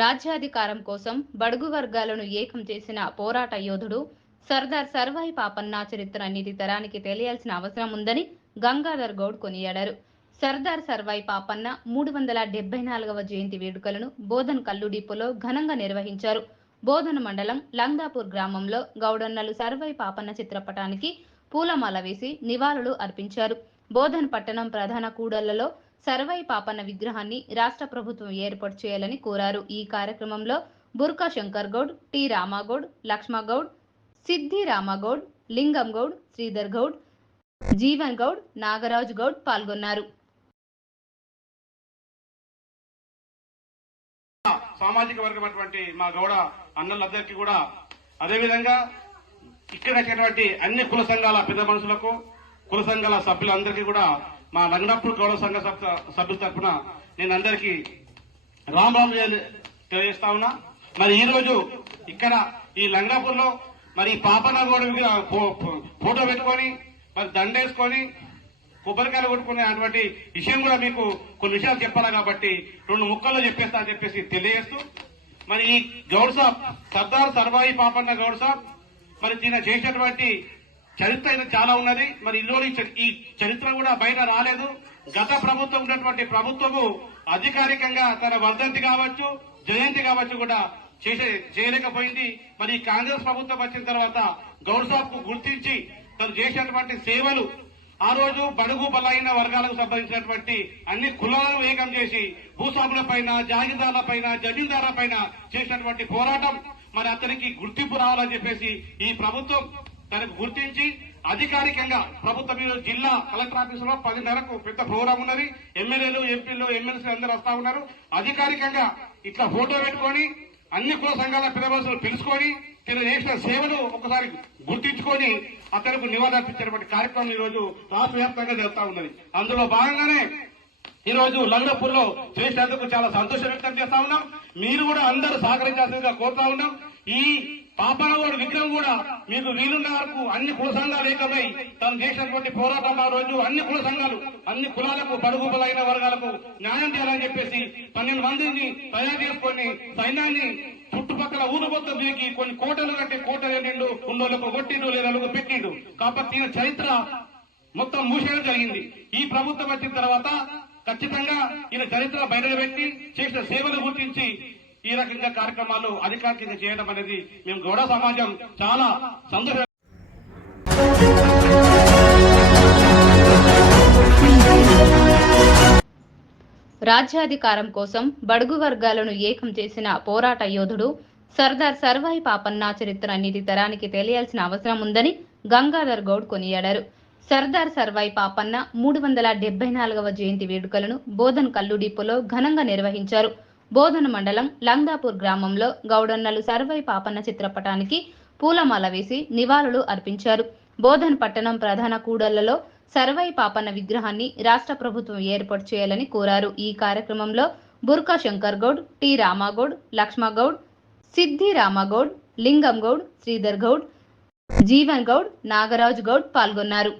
రాజ్యాధికారం కోసం బడుగు వర్గాలను ఏకం చేసిన పోరాట యోధుడు సర్దార్ సర్వాయి పాపన్న చరిత్ర నీటి తరానికి తెలియాల్సిన అవసరం ఉందని గంగాధర్ గౌడ్ కొనియాడారు. సర్దార్ సర్వాయి పాపన్న 374వ జయంతి వేడుకలను బోధన్ కల్లు డిపోలో ఘనంగా నిర్వహించారు. బోధన్ మండలం లంగ్దాపూర్ గ్రామంలో గౌడన్నలు సర్వాయి పాపన్న చిత్రపటానికి పూలమాల వేసి నివాళులు అర్పించారు. బోధన్ పట్టణం ప్రధాన కూడళ్లలో సర్వాయి పాపన్న విగ్రహాన్ని రాష్ట్ర ప్రభుత్వం ఏర్పాటు చేయాలని కోరారు. ఈ కార్యక్రమంలో బుర్కా శంకర్ గౌడ్, టి రామాగౌడ్, లక్ష్మగౌడ్, సిద్ధి రామాగౌడ్, లింగం గౌడ్, శ్రీధర్ గౌడ్, జీవన్ గౌడ్, నాగరాజు గౌడ్ పాల్గొన్నారు. సామాజిక వర్గమైనటువంటి మా గౌడ అన్నలందరికీ కూడా అదేవిధంగా ఇక్కడ వచ్చినటువంటి అన్ని కుల సంఘాల పెద్ద మనుషులకు, కుల సంఘాల సభ్యులందరికీ కూడా మా లంగనాపూర్ గౌడ సంఘ సభ్యుల తరఫున నేను అందరికీ రామరామ్ తెలియజేస్తా ఉన్నా. మరి ఈ రోజు ఇక్కడ ఈ లంగనాపూర్ లో మరి పాపన్న గౌడ ఫోటో పెట్టుకొని మరి దండేసుకొని కొబ్బరికాయలు కొట్టుకునే అటువంటి విషయం కూడా మీకు కొన్ని విషయాలు చెప్పాలి కాబట్టి 2 ముక్కల్లో చెప్పేస్తా అని చెప్పేసి తెలియజేస్తూ, మరి ఈ గౌడ్ సాబ్ సర్దార్ సర్వాయి పాపన్న గౌడ్ సాబ్ మరి దీని చేసినటువంటి చరిత్ర అయితే చాలా ఉన్నది. మరి ఇందులో ఈ చరిత్ర కూడా బయట రాలేదు. గత ప్రభుత్వం ఉన్నటువంటి ప్రభుత్వము అధికారికంగా తన వర్ధంతి కావచ్చు, జయంతి కావచ్చు కూడా చేయలేకపోయింది. మరి కాంగ్రెస్ ప్రభుత్వం వచ్చిన తర్వాత గౌడ్ సాబ్ కు గుర్తించి తను చేసినటువంటి సేవలు, ఆ రోజు బడుగు బలైన వర్గాలకు సంబంధించినటువంటి అన్ని కులాలను ఏకం చేసి భూస్వాముల పైన, జాగీర్దారుల పైన, జమీందారుల పైన చేసినటువంటి పోరాటం మరి అతనికి గుర్తింపు రావాలని చెప్పేసి ఈ ప్రభుత్వం తనకు గుర్తించి అధికారికంగా ప్రభుత్వం జిల్లా కలెక్టర్ ఆఫీస్ లో 10:30కు పెద్ద ప్రోగ్రాం ఉన్నది. ఎమ్మెల్యేలు, ఎంపీలు, ఎమ్మెల్సీ అందరూ వస్తా ఉన్నారు. అధికారికంగా ఇట్లా ఫోటో పెట్టుకొని అన్ని కుల సంఘాల పెద్దమనుషులు పిలుచుకొని తను చేసిన సేవలు ఒకసారి గుర్తించుకొని అతనికి నివాళులర్పించేటువంటి కార్యక్రమం ఈ రోజు రాష్ట్ర వ్యాప్తంగా జరుగుతా ఉన్నది. అందులో భాగంగానే ఈ రోజు లంగనాపూర్ లో చేసినందుకు చాలా సంతోషం వ్యక్తం చేస్తా ఉన్నాం. మీరు కూడా అందరూ సహకరించాల్సిందిగా కోరుతా ఉన్నాం. ఈ పాపనగౌడ్ విగ్రహం కూడా మీకు వీలున్న వరకు అన్ని కుల సంఘాలు ఏకమై తను చేసినటువంటి పోరాటం ఆ రోజు అన్ని కుల సంఘాలు, అన్ని కులాలకు, బడుగు బలైన వర్గాలకు న్యాయం చేయాలని చెప్పేసి 12 మందిని తయారు చేసుకొని సైన్యాన్ని చుట్టుపక్కల ఊరు మొత్తం దిగి కొన్ని కోటలు కంటే కోట నిండు ఉన్నోళ్ళకు కొట్టిండు, లేదా పెట్టిండు. కాబట్టి చరిత్ర మొత్తం మూసేయడం జరిగింది. ఈ ప్రభుత్వం వచ్చిన తర్వాత ఖచ్చితంగా ఈయన చరిత్ర బయటపెట్టి చేసిన సేవలు గుర్తించి ఈ రకంగా కార్యక్రమాలు అధికారికంగా చేయడం అనేది మేము గౌడ సమాజం చాలా సంతోషం. రాజ్యాధికారం కోసం బడుగు వర్గాలను ఏకం చేసిన పోరాట యోధుడు సర్దార్ సర్వాయి పాపన్న చరిత్ర నీటి తరానికి తెలియాల్సిన అవసరం ఉందని గంగాధర్ గౌడ్ కొనియాడారు. సర్దార్ సర్వాయి పాపన్న 374వ జయంతి వేడుకలను బోధన్ కల్లు డిపోలో ఘనంగా నిర్వహించారు. బోధన్ మండలం లంగ్దాపూర్ గ్రామంలో గౌడన్నలు సర్వాయి పాపన్న చిత్రపటానికి పూలమాల వేసి నివాళులు అర్పించారు. బోధన్ పట్టణం ప్రధాన కూడళ్లలో సర్వాయి పాపన్న విగ్రహాన్ని రాష్ట్ర ప్రభుత్వం ఏర్పాటు చేయాలని కోరారు. ఈ కార్యక్రమంలో బుర్కా శంకర్ గౌడ్, టి రామాగౌడ్, లక్ష్మగౌడ్, సిద్ధి రామాగౌడ్, లింగం గౌడ్, శ్రీధర్ గౌడ్, జీవన్ గౌడ్, నాగరాజు గౌడ్ పాల్గొన్నారు.